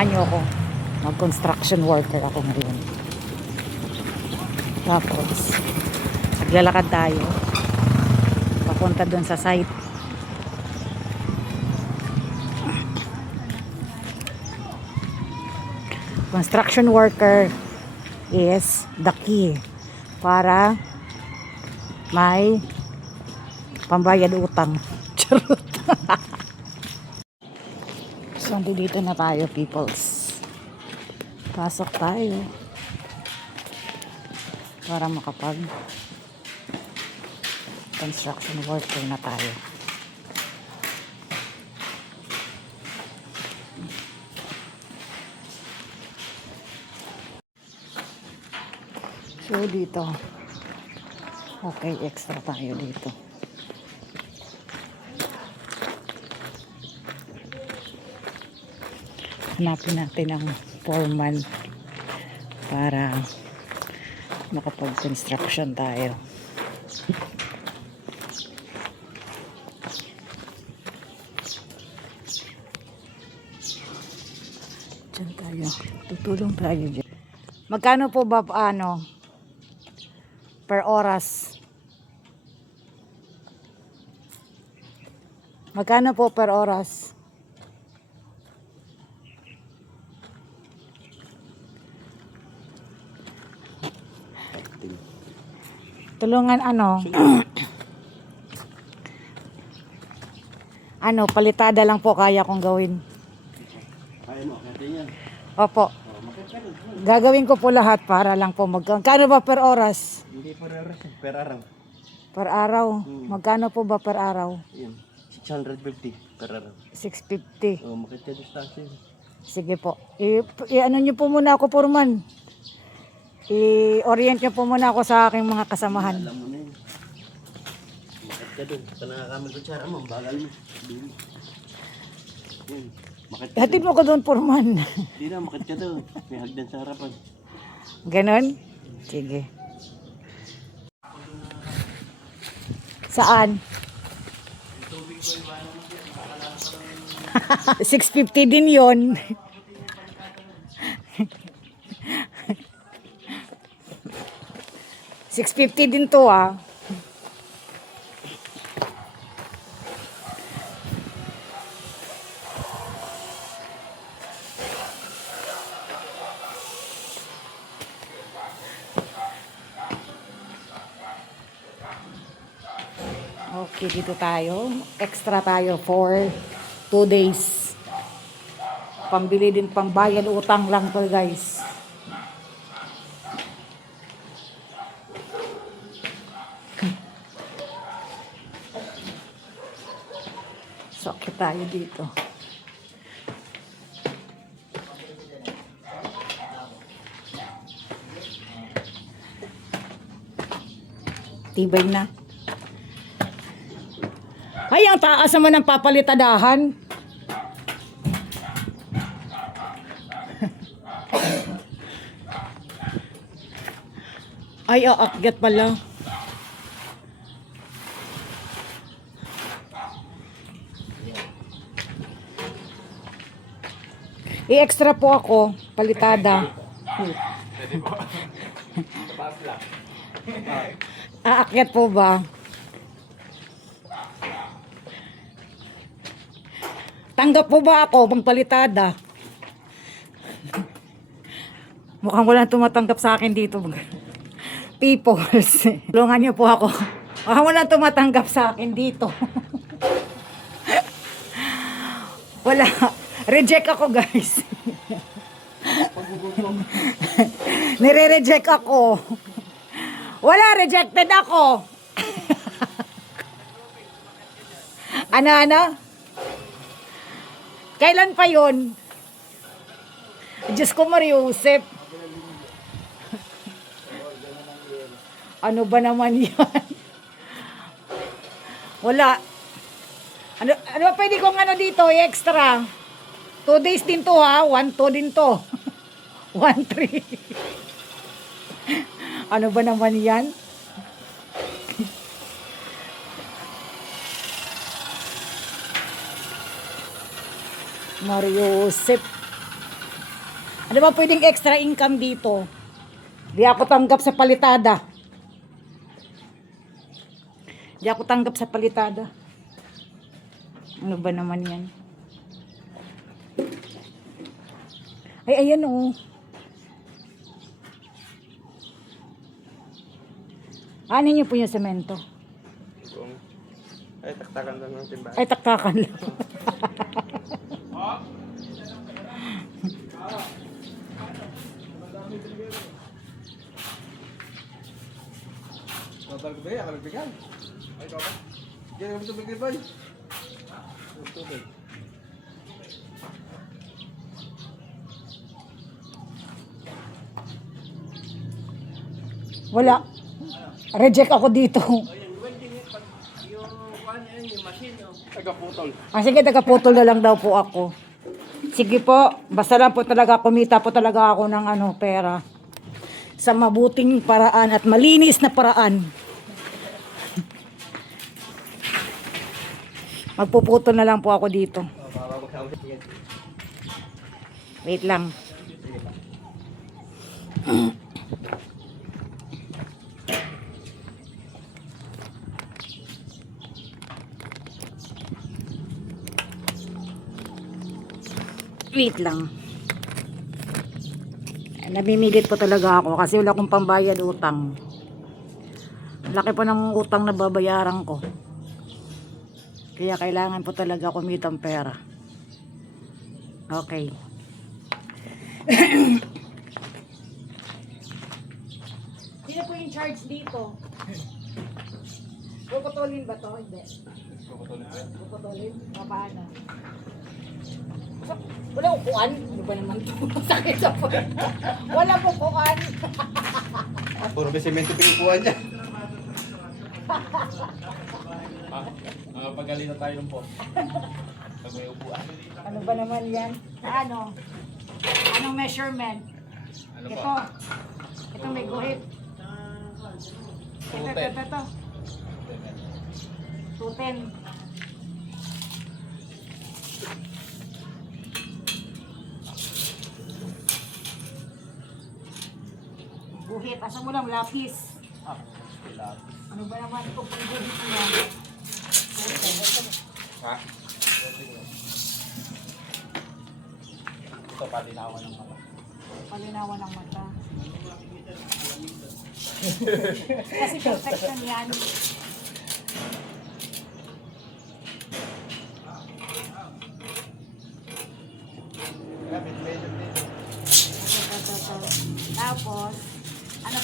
samahan nyo ako. Mag-construction worker ako ngayon. Tapos, maglalakad tayo. Papunta dun sa site. Construction worker is the key para may pambayad utang. Charot. So, dito na tayo, peoples. Pasok tayo para makapag construction worker na tayo. So, dito. Okay, extra tayo dito. Hanapin natin ang foreman para makapag-construction tayo. Diyan tayo. Tutulong tayo dyan. Magkano po ba per oras? Magkano po per oras? Tulungan palitada lang po kaya kong gawin. Kaya mo, kaya yan. Opo. Gagawin ko po lahat para lang po magkano ba per oras? Hindi per oras, per araw. Per araw? Magkano po ba per araw? Yan, 650 per araw. 650. Makita doon sa akin. Sige po. I-ano nyo po muna ako, Purman. I-orient nyo po muna ako sa aking mga kasamahan. Alam mo na yun. Makita doon. Sa nakakamag ko tsara mo, bagal mo. Yan. Hatid mo ko doon, Purman. Hindi na, makita doon. May hagdan sa harapan. Ganon? Sige. Saan? 650 din yon. $650 din to ah. Okay, dito tayo. Extra tayo for 2 days. Pambili din, pambayad utang lang to, guys. So, okay tayo dito. Tibay na. Ay, ang taas naman ng papalitadahan. Ay, aakyat pala. I-extra po ako, palitada. Aakyat po ba? Tanggap po ba ako pang palitada? Mukhang walang tumatanggap sa akin dito. Peoples, tulungan niyo po ako. Mukhang walang tumatanggap sa akin dito. Wala. Reject ako, guys. Nire-reject ako. Wala, rejected ako. Ano? Kailan pa yun? Diyos ko, Mariusep. Ano ba naman yan? Wala. Ano ba pwede kong dito, extra? 2 days din to ha. 1-2 din to. 1-3. Ano ba naman yan? Mariusep. Ano ba pwedeng extra income dito? Di ako tanggap sa palitada. Di ako tanggap sa palitada. Ano ba naman yan? Ay, ayan oh. Ano niyo po yung semento? Ay, taktakan lang ng timba. Ay, taktakan lang. Total ko ba yan? Kalagbigan. Ay, ikaw ba? Hindi, yung tubig ni Boy. Yung tubig. Wala. Reject ako dito. Tagaputol. Ah, sige, tagaputol na lang daw po ako. Sige po, basta lang po talaga, kumita po talaga ako ng pera. Sa mabuting paraan at malinis na paraan. Magpuputol na lang po ako dito. Wait lang. Wait lang. Namimilit po talaga ako kasi wala akong pambayad utang. Laki pa ng utang na babayaran ko. Kaya kailangan po talaga kumitang pera. Okay. Sino po yung charge dito? Puputulin ba to? Hindi. Puputulin? Paano? Wala upuan? Ano ba naman ito? Sakit sa po. Wala upuan. Puro ba semento pinikuhan niya? Pagaling na tayo ng po. Pag may upuan. Ano ba naman yan? Ano? Anong measurement? Ano Ito. po? Ito may guhit. Ito. 210. Guhit. Asa mo lang lapis. Ano ba naman ito pang guhit niya? Ha? Ito palinawan ng mga. Palinawan ng mata. Kasi perfection yan. Tapos,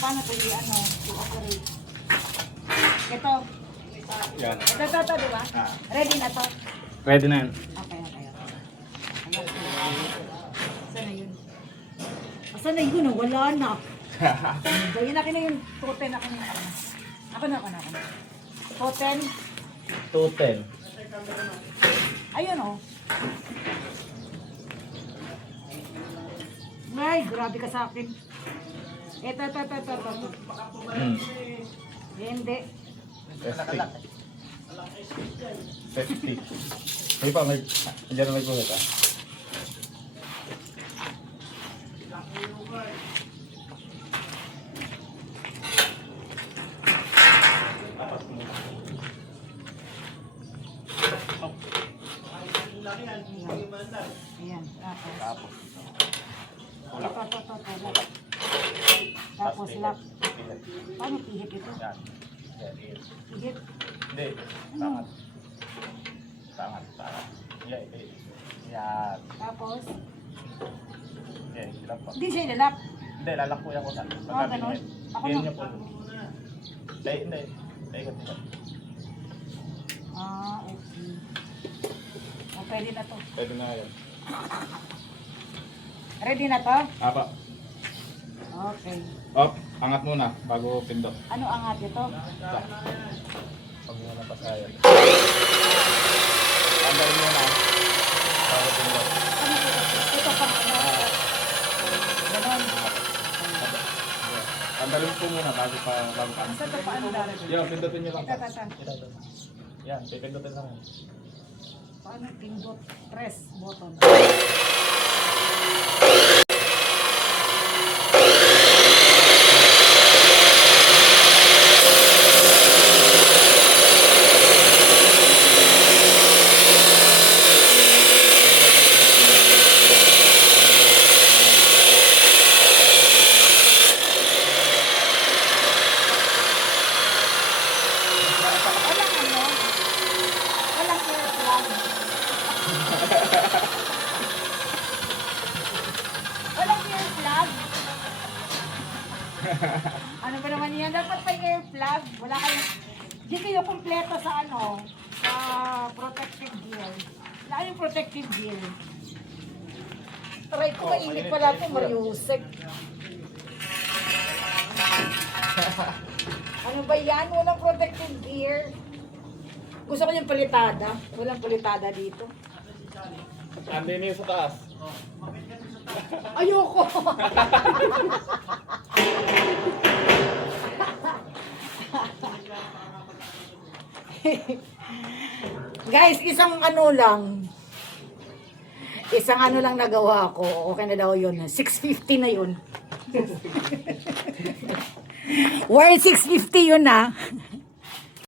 paano pwede i-operate? Ito. Yan. Ito, di ba? Ready na to? Ready na yan. Okay. Saan na yun? Saan na yun? Wala na. So, yun akin na yung toten. Ako na. Toten. 210. Ayun oh. Ay, grabe ka sa akin. Ito. Hindi. Safety. May pa, may... Diyan may buhat ah. Ayan. Tapos. Ito. Tapos lock. Paano pihit ito? Yan. Pihit? Hindi. Tangat. Tangat. Yan. Tapos? Okay, silap pa. Hindi siya ilalap. Hindi, lalakpuyan ko sa. Ganun? Ako Ganyan na. niya po. Hindi. Ikot. Okay. Pwede na to. Pwede na yan. Ready na to? Apa. Okay. Op, angat muna bago pindot. Ano angat ito? Pag muna pa sa yan. Tanggalin muna. Bago pindot. Ito pa. Ganon. Tanggalin po muna bago pa. Basta ito pa ano dali? Yan, pindutin niyo lang. Ito. Yan, pipindutin lang. Paano pindot? Press button. Ano ba naman yan? Dapat may air plug. Wala kayong... Di kayo kumpleto sa ano, sa protective gear. Wala kayong protective gear. Try ko, mainit pala ito, Mariusek. Ano ba yan? Walang protective gear. Gusto ko yung palitada. Walang palitada dito. Andi niyo sa taas. Ayoko! Guys, isang ano lang nagawa ko. Okay na daw yun. 650 na yun. Worth 650 yun na.